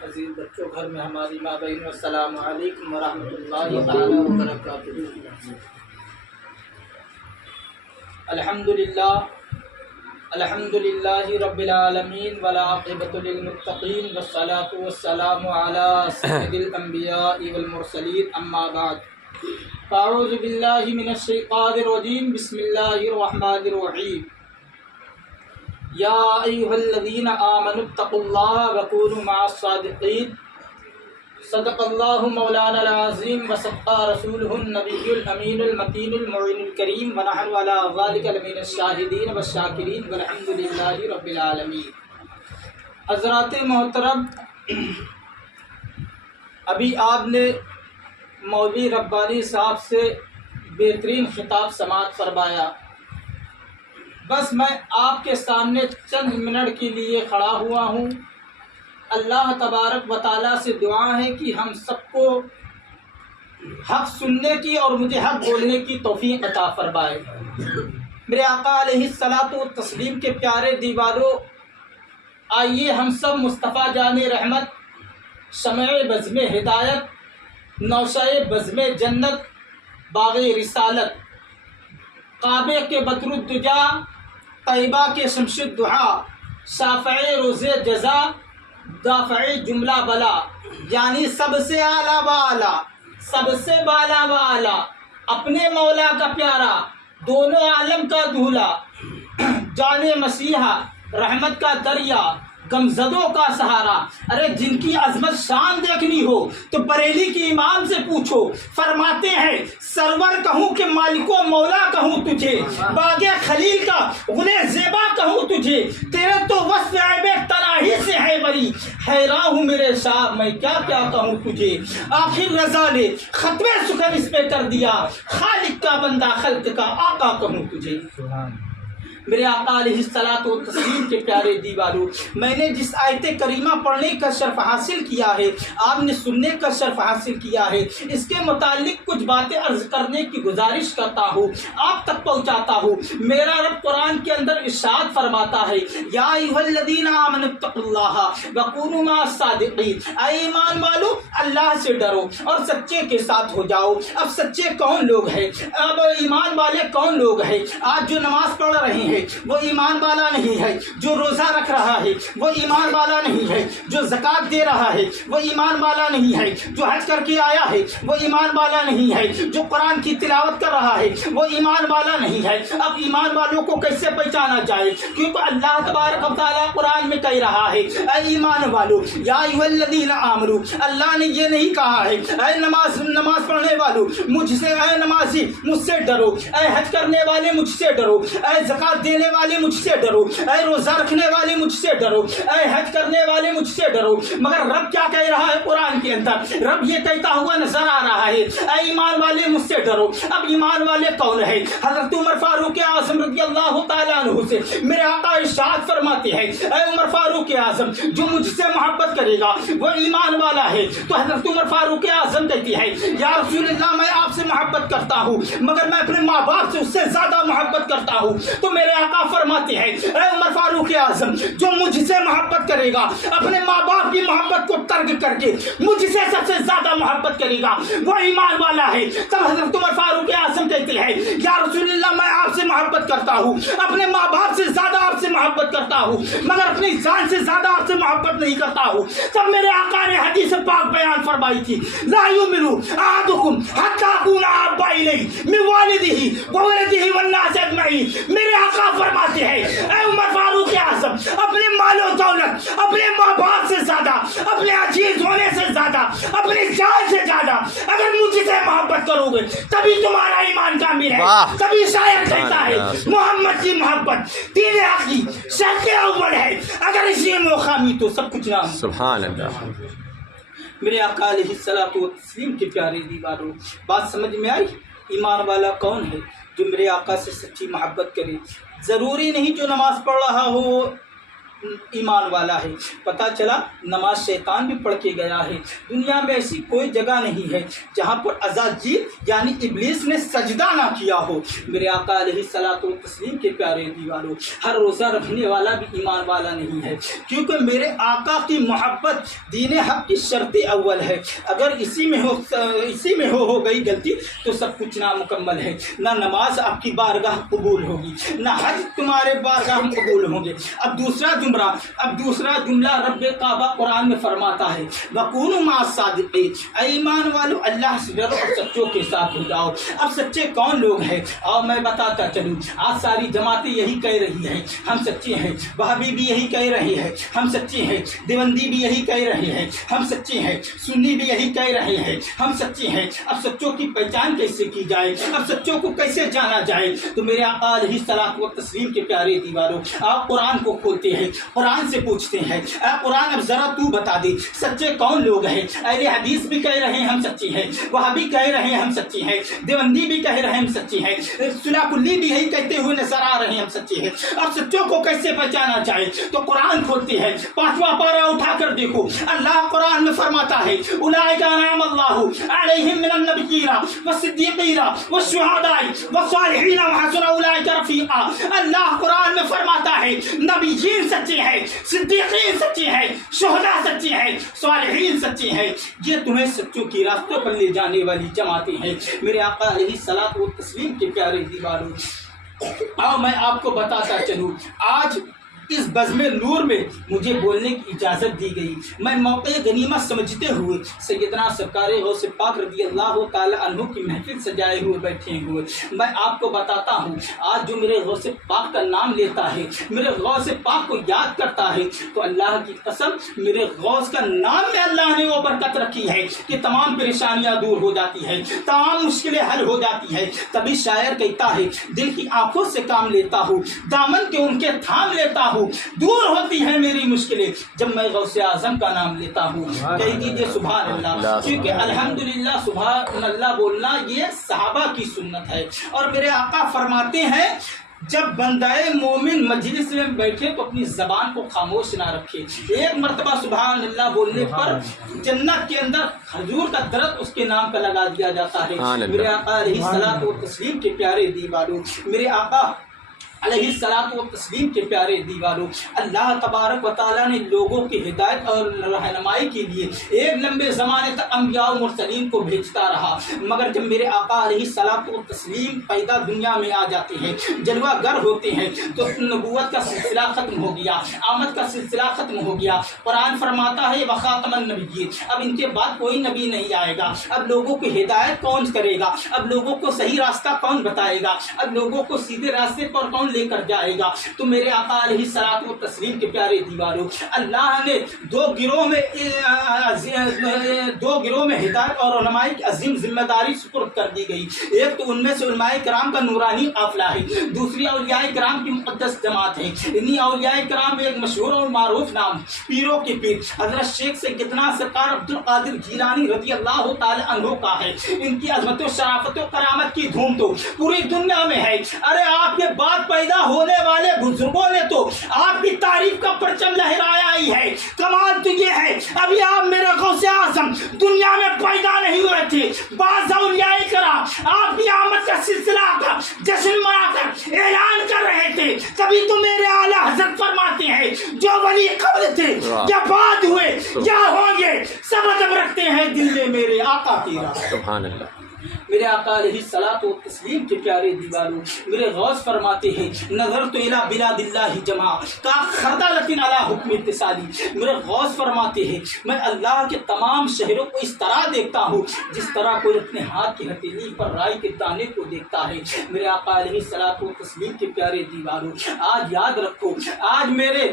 عزیز بچوں، گھر میں ہماری ماں بہنوں، السلام علیکم ورحمۃ اللہ تعالی وبرکاتہ۔ الحمد للہ رب العالمین والعاقبۃ للمتقین والصلاۃ والسلام علی سید الانبیاء والمرسلین، اما بعد فاعوذ باللہ من الشیطان الرجیم، بسم اللہ الرحمن الرحیم۔ یا ایھا الذین آمنوا اتقوا اللہ وکونوا مع الصادقین، صدق اللہ مولانا العظیم وصدق رسولہ النبی الامین المکین المعین الکریم، ونحن علی ذلک لمن الشاہدین والشاکرین والحمد للہ رب العالمین۔ حضرات محترم، ابھی آپ نے مولوی ربانی صاحب سے بہترین خطاب سماعت فرمایا۔ بس میں آپ کے سامنے چند منٹ کے لیے کھڑا ہوا ہوں۔ اللہ تبارک و تعالیٰ سے دعا ہے کہ ہم سب کو حق سننے کی اور مجھے حق بولنے کی توفیق عطا فرمائے۔ میرے آقا علیہ الصلاۃ والتسلیم کے پیارے دیواروں، آئیے ہم سب مصطفیٰ جان رحمت، شمع بزم ہدایت، نوشہ بزم جنت، باغ رسالت، کعبے کے بدر الدجا، طیبہ کے شمس الضحیٰ، شافع روز جزا، دافع جملہ بلا، یعنی سب سے اعلیٰ و اعلیٰ، سب سے بالا و اعلیٰ، اپنے مولا کا پیارا، دونوں عالم کا دولہا، جان مسیحا، رحمت کا دریا، غمزدوں کا سہارا۔ ارے جن کی عظمت شان دیکھنی ہو تو بریلی کی امام سے پوچھو، فرماتے ہیں سرور کہوں کہ مالک و مولا کہوں تجھے، باغ خلیل کا غلے زیبا کہوں تجھے، تیرے تو وصف عیب تناہی سے ہے بری، حیران ہوں میرے شاہ میں کیا کیا کہوں تجھے۔ آخر رضا نے ختم سخن اس پہ کر دیا، خالق کا بندہ خلق کا آقا کہوں تجھے۔ میرے آقا علیہ الصلاۃ والتسلیم کے پیارے دیواروں، میں نے جس آیت کریمہ پڑھنے کا شرف حاصل کیا ہے، آپ نے سننے کا شرف حاصل کیا ہے، اس کے متعلق کچھ باتیں عرض کرنے کی گزارش کرتا ہوں، آپ تک پہنچاتا ہوں۔ میرا رب قرآن کے اندر ارشاد فرماتا ہے، یا ایھا الذین آمنوا اتقوا اللہ وکونوا مع الصادقین، اے ایمان والو اللہ سے ڈرو اور سچے کے ساتھ ہو جاؤ۔ اب سچے کون لوگ ہیں؟ اب ایمان والے کون لوگ ہیں؟ آج جو نماز پڑھ رہے ہیں وہ ایمان والا نہیں ہے، جو روزہ رکھ رہا ہے وہ ایمان والا نہیں ہے، جو زکوٰۃ دے رہا ہے وہ ایمان والا نہیں ہے، جو حج کر کے آیا ہے وہ ایمان والا نہیں ہے، جو قرآن کی تلاوت کر رہا ہے وہ ایمان والا نہیں ہے۔ اب ایمان والوں کو کیسے پہچانا جائے؟ کیونکہ اللہ تبارک و تعالیٰ قرآن میں کہہ رہا ہے، اے ایمان والو یا ایھا الذین آمنو، اللہ نے یہ نہیں کہا ہے اے نماز پڑھنے والو مجھ سے، اے نمازی مجھ سے ڈرو، اے حج کرنے والے مجھ سے ڈرو، اے زکوٰۃ دینے والے مجھ سے ڈرو، اے روزہ رکھنے والے مجھ سے ڈرو، اے حج کرنے والے مجھ سے ڈرو۔ مگر رب کیا کہہ رہا ہے قرآن کے اندر؟ رب یہ کہتا ہوا نظر آ رہا ہے، اے ایمان والے مجھ سے ڈرو۔ اب ایمان والے کون ہے؟ حضرت عمر فاروق اعظم رضی اللہ تعالیٰ عنہ سے میرے آقا ارشاد فرماتے ہیں، اے عمر فاروق اعظم جو مجھ سے محبت کرے گا وہ ایمان والا ہے۔ تو حضرت عمر فاروق اعظم کہتی ہے، یا رسول اللہ میں آپ سے محبت کرتا ہوں مگر میں اپنے ماں باپ سے اس سے زیادہ محبت کرتا ہوں۔ تو میرے آقا فرماتے ہیں، اے عمر فاروق اعظم جو مجھ سے محبت کرے گا اپنے ماں باپ کی محبت کو ترک کر کے مجھ سے سب سے زیادہ محبت کرے گا وہ ایمان والا ہے۔ تب حضرت عمر فاروق اعظم کہتے ہیں، یا رسول اللہ میں آپ سے محبت کرتا ہوں، اپنے ماں باپ سے زیادہ آپ سے محبت کرتا ہوں مگر اپنی جان سے زیادہ آپ سے محبت نہیں کرتا ہوں۔ تب میرے آقا نے حدیث پاک بیان فرمائی تھی، لا یؤمن احدکم حتی اکون احب الیہ من والدہ وولدہ والناس اجمعین۔ میرے آقا فرماتے ہیں، اے عمر فاروق اعظم اپنے مال و دولت، اپنے ماں باپ سے زیادہ، اپنے عزیز ہونے سے زیادہ، اپنی جان سے زیادہ اگر مجھ سے محبت کرو گے تبھی تمہارا ایمان کامل ہے۔ تبھی شاعر کہتا ہے، محمد کی محبت دین حق کی شرط اول ہے، اگر اسی میں خامی تو سب کچھ نام۔ سبحان اللہ۔ میرے آقا علیہ الصلاۃ والتسلیم کے پیارے دیواروں، بات سمجھ میں آئی؟ ایمان والا کون ہے؟ جو میرے آقا سے سچی محبت کرے۔ ضروری نہیں جو نماز پڑھ رہا ہو ایمان والا ہے۔ پتہ چلا نماز شیطان بھی پڑھ کے گیا ہے۔ دنیا میں ایسی کوئی جگہ نہیں ہے جہاں پر عزازیل یعنی ابلیس نے سجدہ نہ کیا ہو۔ میرے آقا علیہ الصلوۃ والتسلیم کے پیارے دیواروں، ہر روزہ رکھنے والا بھی ایمان والا نہیں ہے، کیونکہ میرے آقا کی محبت دین حق کی شرط اول ہے۔ اگر اسی میں ہو گئی غلطی تو سب کچھ نامکمل ہے۔ نہ نماز آپ کی بارگاہ قبول ہوگی، نہ حج تمہارے بارگاہ قبول ہوں گے۔ اب دوسرا جملہ رب کعبہ قرآن میں فرماتا ہے وَكُونُوا مَعَ الصَّادِقِينَ، اے ایمان والو اللہ سے ڈرو اور سچوں کے ساتھ ہو جاؤ۔ اب سچے کون لوگ ہیں؟ اور میں بتاتا چلوں، آج ساری جماعتیں یہی کہہ رہی ہیں ہم سچے ہیں، وہابی بھی یہی کہہ رہے ہیں ہم سچے ہیں، دیوبندی بھی یہی کہہ رہے ہیں ہم سچے ہیں، سنی بھی یہی کہہ رہے ہیں ہم سچے ہیں۔ اب سچوں کی پہچان کیسے کی جائے؟ اب سچوں کو کیسے جانا جائے؟ تو میرے آقا علیہ الصلوۃ والتسلیم کے پیارے دیواروں، آپ قرآن کو کھولتے ہیں، قرآن سے پوچھتے ہیں اے قرآن اب ذرا تو بتا دے سچے کون لوگ ہیں؟ اہل حدیث بھی کہہ رہے ہیں ہم سچے ہیں، وہابی کہہ رہے ہیں ہم سچے ہیں، دیوبندی بھی کہہ رہے ہیں ہم سچے ہیں، سنہ کلی بھی یہی کہتے ہوئے نظر آ رہے ہیں ہم سچے ہیں۔ اب سچوں کو کیسے پہچانا جائے؟ تو قرآن کھولتے ہیں، 5واں پارہ اٹھا کر دیکھو، اللہ قرآن میں فرماتا ہے اولئک انعم اللہ علیہم من النبیین والصدیقین والشہداء والصالحین وحسن اولئک رفیقا۔ اللہ قرآن میں فرماتا ہے نبیین سچے ہیں، صدیقین سچے ہیں، شہداء سچے ہیں، صالحین سچے ہیں۔ یہ تمہیں سچوں کی راستوں پر لے جانے والی جماعتیں ہیں۔ میرے آقا علیہ الصلوۃ والتسلیم کے پیارے دیواروں، آؤ میں آپ کو بتاتا چلوں، آج اس بزم نور میں مجھے بولنے کی اجازت دی گئی۔ میں موقع غنیمت سمجھتے ہوئے سیدنا سرکار غوث پاک رضی اللہ تعالی عنہ کی محفل سجائے ہوئے بیٹھے ہوئے میں آپ کو بتاتا ہوں، آج جو میرے غوث پاک کا نام لیتا ہے، میرے غوث پاک کو یاد کرتا ہے، تو اللہ کی قسم میرے غوث کا نام میں اللہ نے وہ برکت رکھی ہے کہ تمام پریشانیاں دور ہو جاتی ہیں، تمام مشکلیں حل ہو جاتی ہیں۔ تبھی شاعر کہتا ہے دل کی آنکھوں سے کام لیتا ہوں، دامن کے ان کے تھام لیتا ہوں، دور ہوتی ہے میری مشکلیں جب میں غوث اعظم کا نام لیتا ہوں۔ کہہ دیجیے سبحان اللہ، کیونکہ الحمدللہ سبحان اللہ بولنا یہ صحابہ کی سنت ہے۔ اور میرے آقا فرماتے ہیں جب بندہ مومن مجلس میں بیٹھے تو اپنی زبان کو خاموش نہ رکھے، ایک مرتبہ سبحان اللہ بولنے پر جنت کے اندر کھجور کا درخت اس کے نام کا لگا دیا جاتا ہے۔ میرے آقا علیہ الصلوۃ والتسلیم کے پیارے دیواروں، میرے آقا علیہ الصلوۃ والتسلیم کے پیارے دیواروں، اللہ تبارک و تعالیٰ نے لوگوں کی ہدایت اور رہنمائی کے لیے ایک لمبے زمانے تک انبیاء و مرسلین کو بھیجتا رہا، مگر جب میرے آقا علیہ الصلوۃ والتسلیم پیدا دنیا میں آ جاتے ہیں، جلوہ گر ہوتے ہیں، تو نبوت کا سلسلہ ختم ہو گیا، آمد کا سلسلہ ختم ہو گیا۔ قرآن فرماتا ہے وخاتم النبیین، اب ان کے بعد کوئی نبی نہیں آئے گا، اب لوگوں کو ہدایت کون کرے گا؟ اب لوگوں کو صحیح راستہ کون بتائے گا؟ اب لوگوں کو سیدھے راستے پر کون لے کر جائے گا؟ تو میرے آقا علیہ الصلوۃ والتسلیم کے پیارے دیواروں، اللہ نے دو گروہ میں ہدایت اور رہنمائی کی عظیم ذمہ داری سپرد کر دی گئی۔ ایک تو ان میں سے علماء کرام کا نورانی قافلہ ہے، دوسری اولیاء کرام کی مقدس جماعت ہے۔ انہی اولیاء کرام میں ایک مشہور اور معروف نام پیروں کے پیر حضرت شیخ سیدنا سرکار عبدالقادر جیلانی رضی اللہ تعالی عنہ کا ہے۔ ان کی عظمت و شرافت و کرامت کی دھوم تو پوری دنیا میں ہے۔ ارے آپ کے بعد پیدا ہونے والے بزرگوں نے تو آپ کی تعریف کا پرچم لہرایا ہی ہے۔ کمال تو یہ ہے ابھی آپ میرے غوث اعظم دنیا میں پیدا نہیں ہوئے تھے، بعض اولیاء کرام آپ کی آمد کا سلسلہ کا جشن منا کر اعلان کر رہے تھے۔ کبھی تو میرے اعلیٰ حضرت فرماتے ہیں جو ولی قبل تھے یا بعد ہوئے یا ہوں گے سب ادب رکھتے ہیں دل میں میرے آقا تیرا۔ سبحان اللہ۔ میرے آقا علیہ الصلوۃ والتسلیم کے پیارے دیواروں، میرے غوث فرماتے ہیں نظرت الی بلاد اللہ جمع کا خردلۃ علی حکم اتصالی۔ میرے غوث فرماتے ہیں میں اللہ کے تمام شہروں کو اس طرح دیکھتا ہوں جس طرح کوئی اپنے ہاتھ کی ہتھیلی پر رائی کے دانے کو دیکھتا ہے۔ میرے آقا علیہ الصلوۃ والتسلیم کے پیارے دیواروں، آج یاد رکھو، آج میرے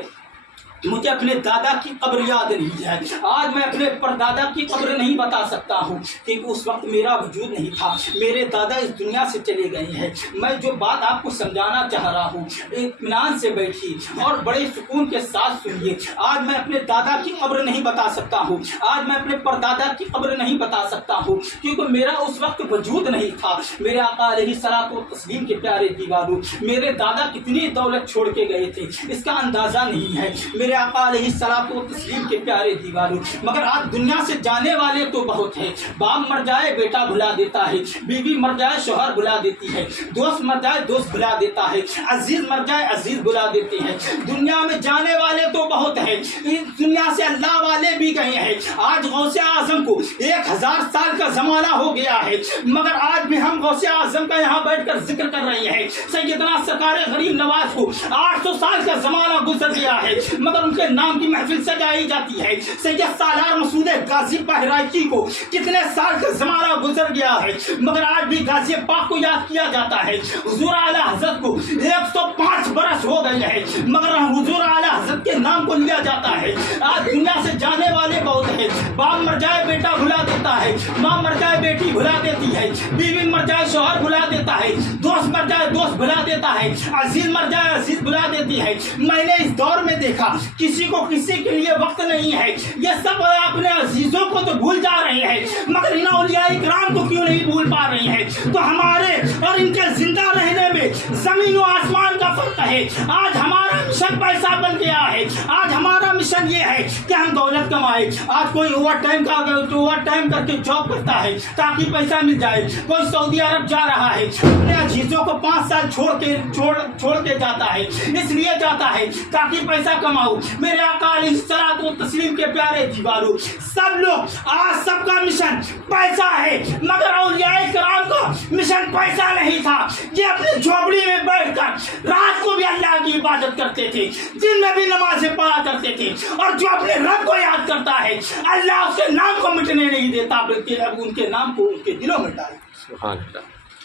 مجھے اپنے دادا کی قبر یاد نہیں ہے. آج میں اپنے پردادا کی قبر نہیں بتا سکتا ہوں کیونکہ اس وقت میرا وجود نہیں تھا. میرے دادا اس دنیا سے چلے گئے ہیں. میں جو بات آپ کو سمجھانا چاہ رہا ہوں اطمینان سے بیٹھیے اور بڑے سکون کے ساتھ سنیے. آج میں اپنے دادا کی قبر نہیں بتا سکتا ہوں. آج میں اپنے پردادا کی قبر نہیں بتا سکتا ہوں کیونکہ میرا اس وقت وجود نہیں تھا. میرے آقا علیہ الصلوۃ والتسلیم کے پیارے دیواروں، میرے دادا کتنی دولت چھوڑ کے گئے تھے اس کا اندازہ نہیں ہے. میرے آقا علیہ الصلوۃ والتسلیم کے پیارے دیواروں، مگر آج دنیا سے جانے والے تو بہت ہیں. باپ مر جائے بیٹا بھلا دیتا ہے، بیوی مر جائے شوہر بھلا دیتی ہے، دوست مر جائے دوست بھلا دیتا ہے، عزیز مر جائے عزیز بھلا دیتے ہیں. دنیا میں جانے والے تو بہت ہیں، اس دنیا سے اللہ والے بھی گئے ہیں. آج غوث اعظم کو 1000 سال کا زمانہ ہو گیا ہے، مگر آج بھی ہم غوث اعظم کا یہاں بیٹھ کر ذکر کر رہے ہیں. سیدنا سرکار غریب نواز کو 800 سال کا زمانہ گزر گیا ہے، مگر ان کے نام کی محفل سجائی جاتی ہے. سید سالار مسعود غازی بہرائچی کو کتنے سال کا زمانہ گزر گیا ہے، مگر آج بھی غازی پاک کو یاد کیا جاتا ہے. حضور اعلی حضرت کو 105 برس ہو گئے ہیں، مگر حضور اعلی حضرت کے نام کو لیا جاتا ہے. آج دنیا سے جانے والے بہت ہیں. باپ مر جائے بیٹا بھلا دیتا ہے، ماں مر جائے بیٹی بھلا دیتی ہے، بیوی مر جائے شوہر بھلا دیتا ہے، دوست مر جائے دوست بھلا دیتا ہے، عزیز مر جائے عزیز بھلا دیتی ہے. میں نے اس دور میں دیکھا کسی کو کسی کے لیے وقت نہیں ہے. یہ سب اپنے عزیزوں کو تو بھول جا رہے ہیں، مگر ان اولیاء کرام کو کیوں نہیں بھول پا رہے ہیں؟ تو ہمارے اور ان کے زندہ رہنے میں زمین و آسمان کا فرق ہے. آج ہمارا مشن پیسہ بن گیا ہے. آج ہمارا مشن یہ ہے کہ ہم دولت کمائے. آج کوئی اوور ٹائم کر کے جاب کرتا ہے تاکہ پیسہ مل جائے. کوئی سعودی عرب جا رہا ہے، اپنے عزیزوں کو 5 سال چھوڑ کے جاتا ہے، اس لیے جاتا ہے تاکہ پیسہ کماؤ. میرے آقا علیہ الصلوۃ والتسلیم کے پیارے دیواروں، سب لوگ آج سب کا مشن پیسہ ہے، مگر اولیاء کرام کا مشن پیسہ نہیں تھا. یہ اپنی جھوپڑی میں بیٹھ کر رات کو بھی اللہ کی عبادت کرتے تھے، دن میں بھی نمازیں پڑھا کرتے تھے. اور جو اپنے رب کو یاد کرتا ہے اللہ اس کے نام کو مٹنے نہیں دیتا، بلکہ اب ان کے نام کو ان کے دلوں میں ڈالتا. سبحان اللہ.